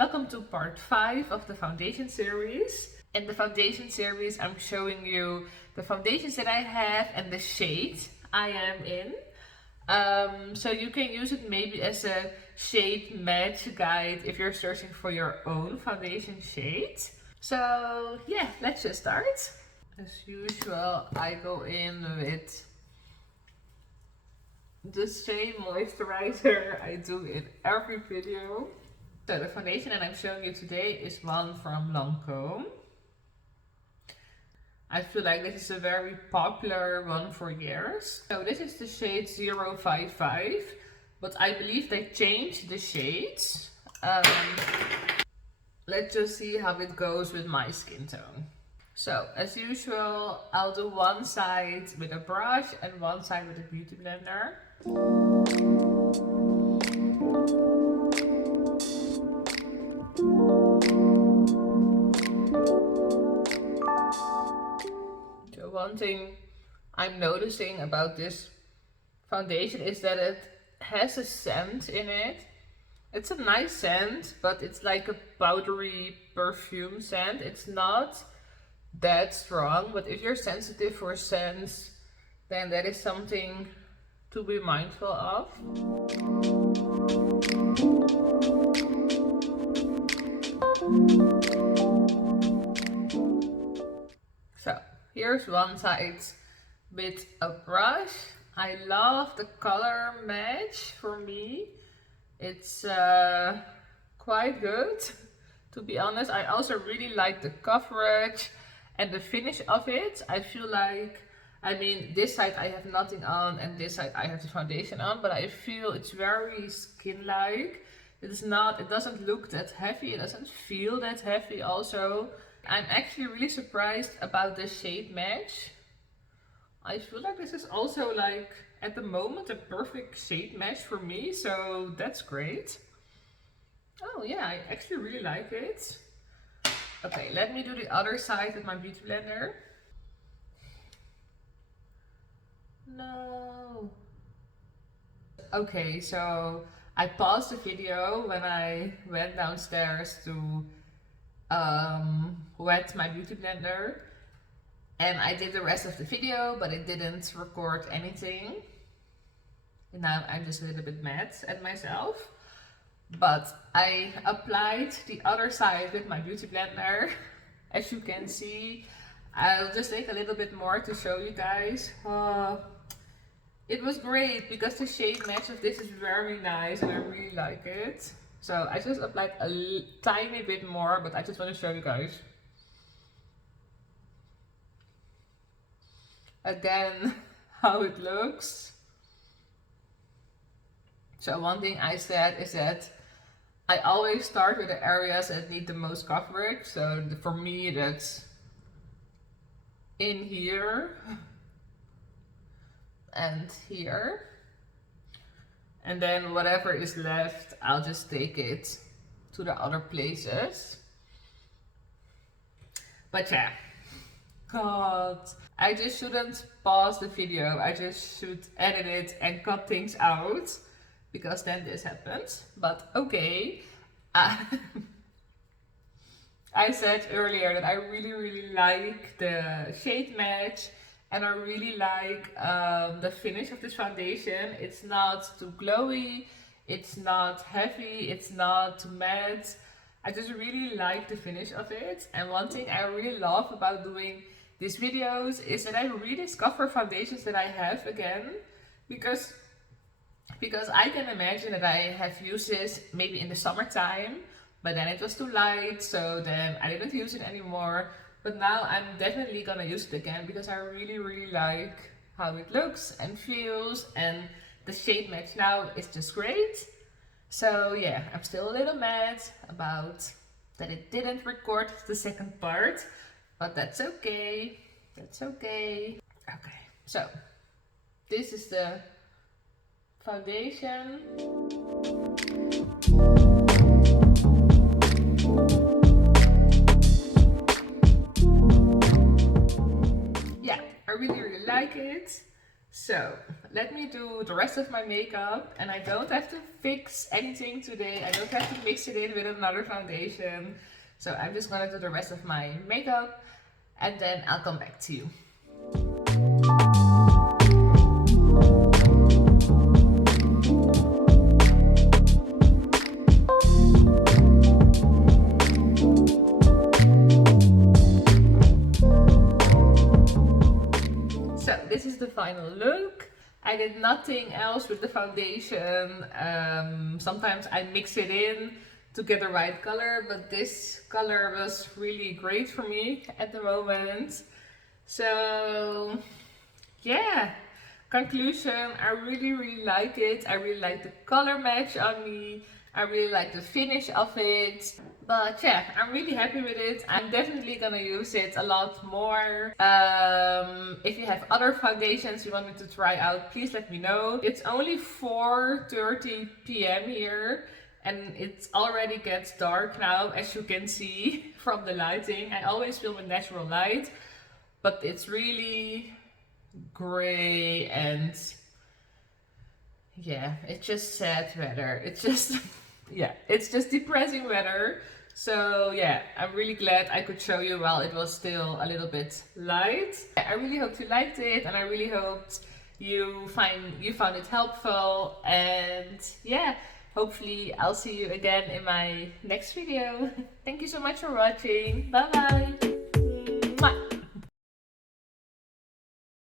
Welcome to part 5 of the foundation series. In the foundation series I'm showing you the foundations that I have and the shade I am in. So you can use it maybe as a shade match guide if you're searching for your own foundation shade. So yeah, let's just start. As usual, I go in with the same moisturizer I do in every video. So the foundation that I'm showing you today is one from Lancome. I feel like this is a very popular one for years. So this is the shade 055, but I believe they changed the shades. Let's just see how it goes with my skin tone. So as usual, I'll do one side with a brush and one side with a beauty blender. So one thing I'm noticing about this foundation is that it has a scent in it. It's a nice scent, but it's like a powdery perfume scent. It's not that strong, but if you're sensitive for scents, then that is something to be mindful of. So here's one side with a brush. I love the color match. For me it's quite good, to be honest. I also really like the coverage and the finish of it. I feel like, I mean, this side I have nothing on and this side I have the foundation on, but I feel it's very skin-like. It doesn't look that heavy, it doesn't feel that heavy also. I'm actually really surprised about the shade match. I feel like this is also, like, at the moment a perfect shade match for me, so that's great. Oh yeah, I actually really like it. Okay, let me do the other side with my beauty blender. No. Okay, so I paused the video when I went downstairs to wet my beauty blender, and I did the rest of the video, but it didn't record anything. And now I'm just a little bit mad at myself. But I applied the other side with my beauty blender. As you can see, I'll just take a little bit more to show you guys. It was great because the shade match of this is very nice and I really like it. So I just applied a tiny bit more, but I just want to show you guys. Again, how it looks. So one thing I said is that I always start with the areas that need the most coverage. So for me that's in here and here. And then whatever is left, I'll just take it to the other places. But yeah, God, I just shouldn't pause the video. I just should edit it and cut things out, because then this happens. But okay, I said earlier that I really like the shade match and I really like the finish of this foundation. It's not too glowy, it's not heavy, it's not matte. I just really like the finish of it. And one thing I really love about doing these videos is that I rediscover foundations that I have again, because I can imagine that I have used this maybe in the summertime, but then it was too light, so then I didn't use it anymore. But now I'm definitely gonna use it again because I really like how it looks and feels, and the shade match now is just great. So yeah, I'm still a little mad about that it didn't record the second part, but that's okay. That's okay. Okay, so this is the foundation. Yeah, I really like it. So let me do the rest of my makeup, and I don't have to fix anything today. I don't have to mix it in with another foundation. So I'm just gonna do the rest of my makeup and then I'll come back to you. So this is the final look. I did nothing else with the foundation. Sometimes I mix it in to get the right color, but this color was really great for me at the moment. So yeah, conclusion, I really like it. I really like the color match on me. I really like the finish of it. But yeah, I'm really happy with it. I'm definitely gonna use it a lot more. If you have other foundations you want me to try out, please let me know. It's only 4:30 p.m. here and it already gets dark now, as you can see from the lighting. I always film with natural light, but it's really gray and yeah, it's just sad weather. It's just yeah, it's just depressing weather. So yeah, I'm really glad I could show you while it was still a little bit light. I really hope you liked it, and I really hoped you found it helpful. And yeah, hopefully I'll see you again in my next video. Thank you so much for watching. Bye bye.